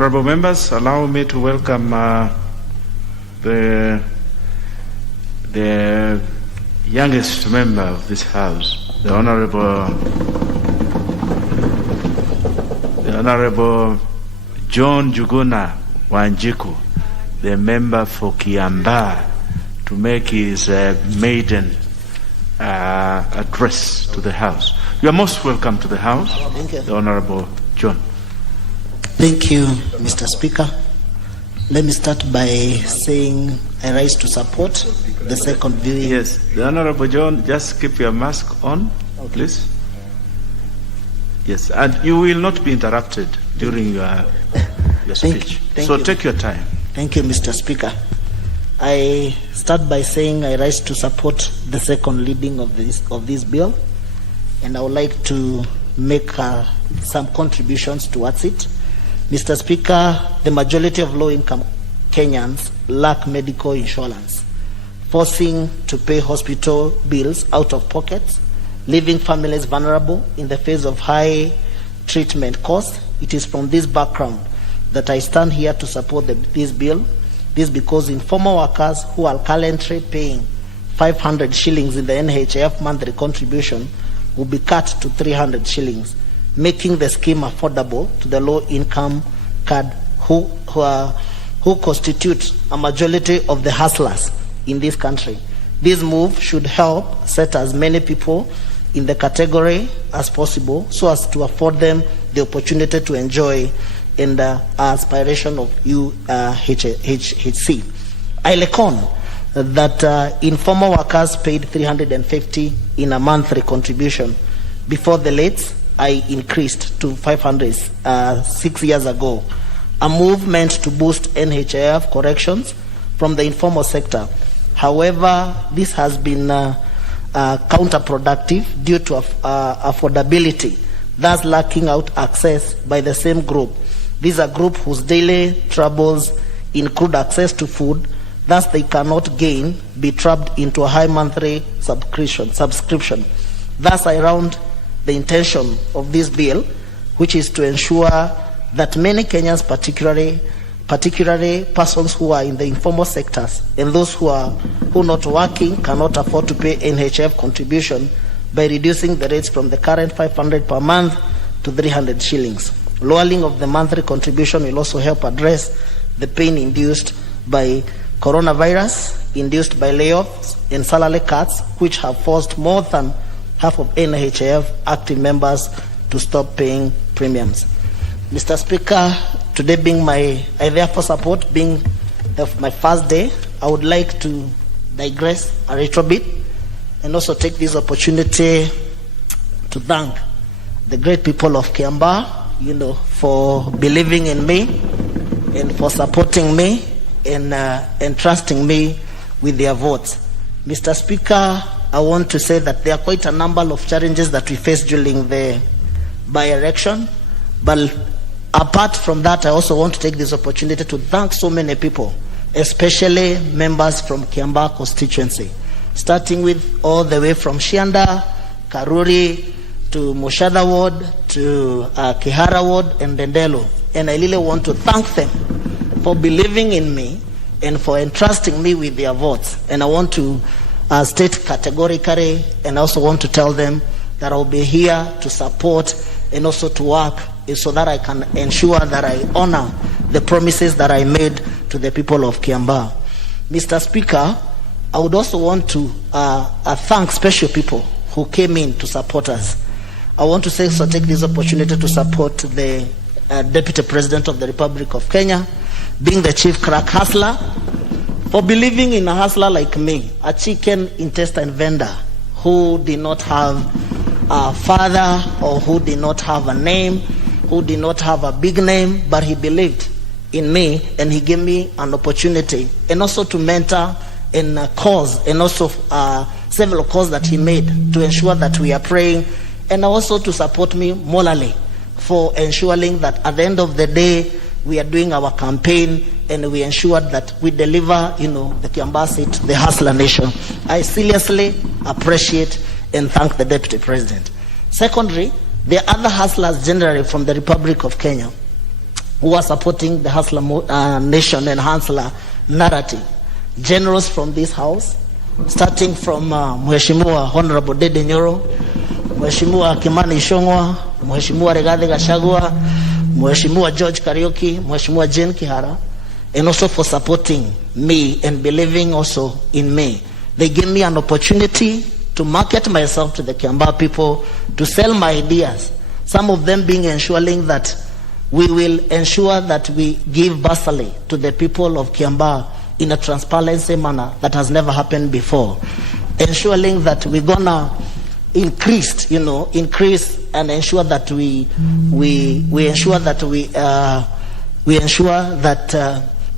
Honorable members, allow me to welcome the youngest member of this House, the Honorable John Njuguna Wanjiku, the member for Kiambaa, to make his maiden address to the House. You are most welcome to the House. Thank you. The Honorable John. Thank you, Mr. Speaker. Let me start by saying I rise to support the second viewing. Yes, the Honorable John, just keep your mask on, please. Yes, and you will not be interrupted during your speech. Thank so you. take your time. Thank you, Mr. Speaker. I start by saying I rise to support the second reading of this bill, and I would like to make some contributions towards it. Mr. Speaker, the majority of low-income Kenyans lack medical insurance, forcing to pay hospital bills out of pocket, leaving families vulnerable in the face of high treatment costs. It is from this background that I stand here to support this bill. This because informal workers who are currently paying 500 shillings in the NHIF monthly contribution will be cut to 300 shillings, making the scheme affordable to the low-income card who constitute a majority of the hustlers in this country. This move should help set as many people in the category as possible so as to afford them the opportunity to enjoy in the aspiration of UHC. I reckon that informal workers paid 350 in a monthly contribution. Before the late, I increased to 500 6 years ago, a move meant to boost NHIF corrections from the informal sector. However, this has been counterproductive due to affordability, thus lacking out access by the same group. These are group whose daily troubles include access to food, thus they cannot be trapped into a high monthly subscription. Thus I round the intention of this bill, which is to ensure that many Kenyans, particularly persons who are in the informal sectors and those who are not working, cannot afford to pay NHIF contribution by reducing the rates from the current 500 per month to 300 shillings. Lowering of the monthly contribution will also help address the pain induced by coronavirus, induced by layoffs and salary cuts, which have forced more than half of NHIF active members to stop paying premiums. Mr. Speaker, today being I therefore support being my first day, I would like to digress a little bit and also take this opportunity to thank the great people of Kiambaa, for believing in me and for supporting me and trusting me with their votes. Mr. Speaker, I want to say that there are quite a number of challenges that we face during the by-election, but apart from that, I also want to take this opportunity to thank so many people, especially members from Kiambaa constituency, starting with all the way from Shianda, Karuri, to Moshada Ward, to Kihara Ward, and Dendelo. And I really want to thank them for believing in me and for entrusting me with their votes. And I want to state categorically, and I also want to tell them that I'll be here to support and also to work so that I can ensure that I honor the promises that I made to the people of Kiambaa. Mr. Speaker, I would also want to thank special people who came in to support us. I want to take this opportunity to support the Deputy President of the Republic of Kenya, being the chief crack hustler, for believing in a hustler like me, a chicken intestine vendor who did not have a father or who did not have a name, who did not have a big name, but he believed in me and he gave me an opportunity and also to mentor in a cause and also several calls that he made to ensure that we are praying and also to support me morally for ensuring that at the end of the day we are doing our campaign and we ensure that we deliver, the Kiambaa seat, the hustler nation. I seriously appreciate and thank the Deputy President. Secondly, the other hustlers generally from the Republic of Kenya. who are supporting the Hustler Nation and Hustler narrative. Generals from this house, starting from Mheshimiwa Honorable Dede Nyoro, Mheshimiwa Kimani Ichung'wah, Mheshimiwa Rigathi Gachagua, Mheshimiwa George Kariuki, Mheshimiwa Jane Kihara, and also for supporting me and believing also in me. They gave me an opportunity to market myself to the Kiambaa people, to sell my ideas, some of them being ensuring that we will ensure that we give bursary to the people of Kiambaa in a transparency manner that has never happened before, ensuring that we're gonna increase and ensure that we ensure that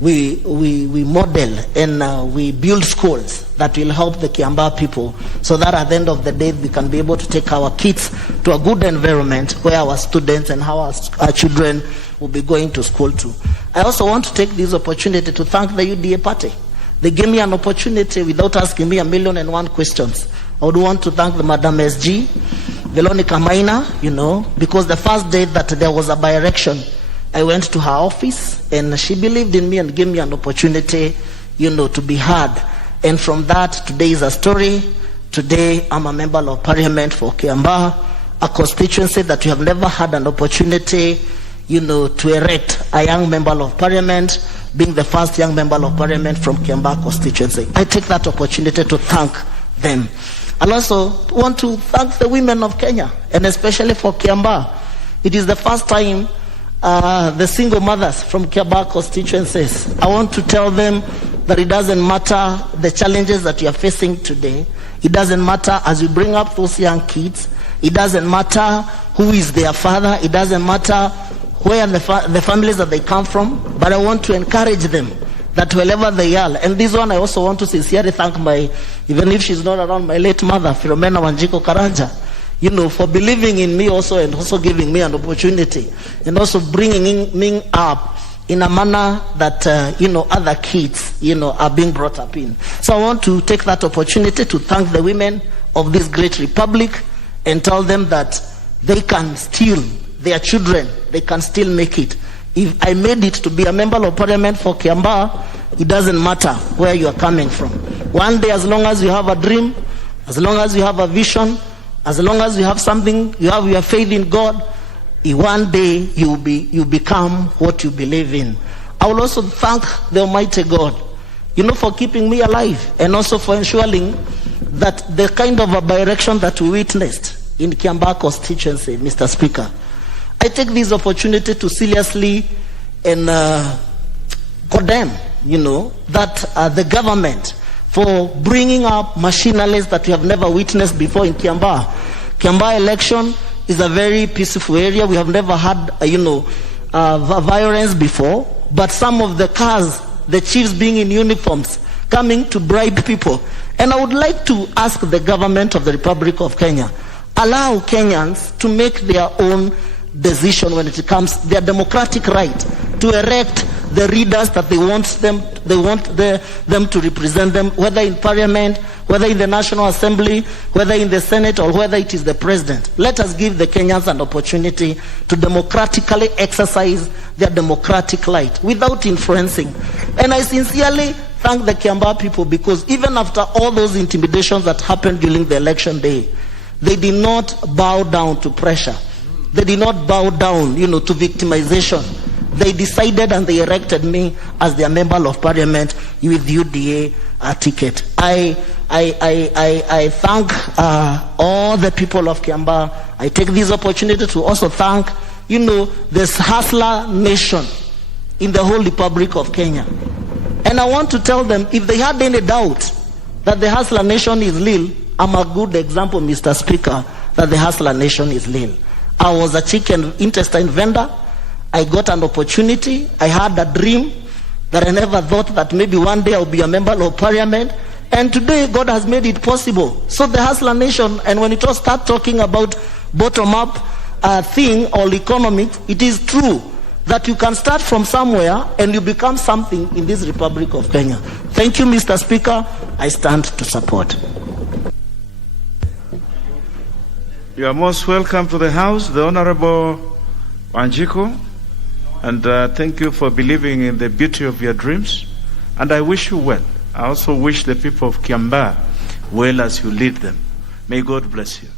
we model and we build schools that will help the Kiambaa people, so that at the end of the day we can be able to take our kids to a good environment where our students and how our children will be going to school too. I also want to take this opportunity to thank the UDA party. They gave me an opportunity without asking me 1,000,001 questions. I would want to thank the Madam SG, Veronica Maina, because the first day that there was a by-election, I went to her office and she believed in me and gave me an opportunity, to be heard. And from that, today is a story. Today, I'm a member of parliament for Kiambaa, a constituency that we have never had an opportunity, to erect a young member of parliament, being the first young member of parliament from Kiambaa constituency. I take that opportunity to thank them. I also want to thank the women of Kenya, and especially for Kiambaa. It is the first time the single mothers from Kiambaa constituencies, I want to tell them that it doesn't matter the challenges that you are facing today. It doesn't matter as you bring up those young kids. It doesn't matter who is their father. It doesn't matter where the families that they come from. But I want to encourage them that wherever they are, and this one I also want to sincerely thank even if she's not around, my late mother, Philomena Wanjiku Karanja, for believing in me also, and also giving me an opportunity, and also bringing me up in a manner that, other kids, are being brought up in. So I want to take that opportunity to thank the women of this great republic and tell them that they can still, their children, they can still make it. If I made it to be a member of parliament for Kiambaa, it doesn't matter where you are coming from. One day, as long as you have a dream, as long as you have a vision, as long as you have something, you have your faith in God, one day you become what you believe in. I will also thank the Almighty God, for keeping me alive, and also for ensuring that the kind of a by-election that we witnessed in Kiambaa constituency, Mr. Speaker, I take this opportunity to seriously and condemn, that the government for bringing up machineries that we have never witnessed before in Kiambaa. Kiambaa election is a very peaceful area. We have never had, violence before, but some of the cars, the chiefs being in uniforms, coming to bribe people. And I would like to ask the government of the Republic of Kenya, allow Kenyans to make their own decision when it comes their democratic right to elect the leaders that they want them to represent them, whether in parliament, whether in the National Assembly, whether in the Senate, or whether it is the president. Let us give the Kenyans an opportunity to democratically exercise their democratic right without influencing. And I sincerely thank the Kiambaa people, because even after all those intimidations that happened during the election day, they did not bow down to pressure. They did not bow down, to victimization. They decided and they elected me as their member of parliament with UDA ticket. I thank all the people of Kiambaa. I take this opportunity to also thank, this hustler nation in the whole Republic of Kenya. And I want to tell them, if they had any doubt that the hustler nation is Lil, I'm a good example, Mr. Speaker, that the hustler nation is Lil. I was a chicken intestine vendor. I got an opportunity. I had a dream that I never thought that maybe one day I'll be a member of parliament. And today God has made it possible. So the hustler nation, and when it all start talking about bottom-up thing or economics, it is true that you can start from somewhere and you become something in this Republic of Kenya. Thank you, Mr. Speaker. I stand to support. You are most welcome to the House, the Honorable Wanjiku. And thank you for believing in the beauty of your dreams. And I wish you well. I also wish the people of Kiambaa well as you lead them. May God bless you.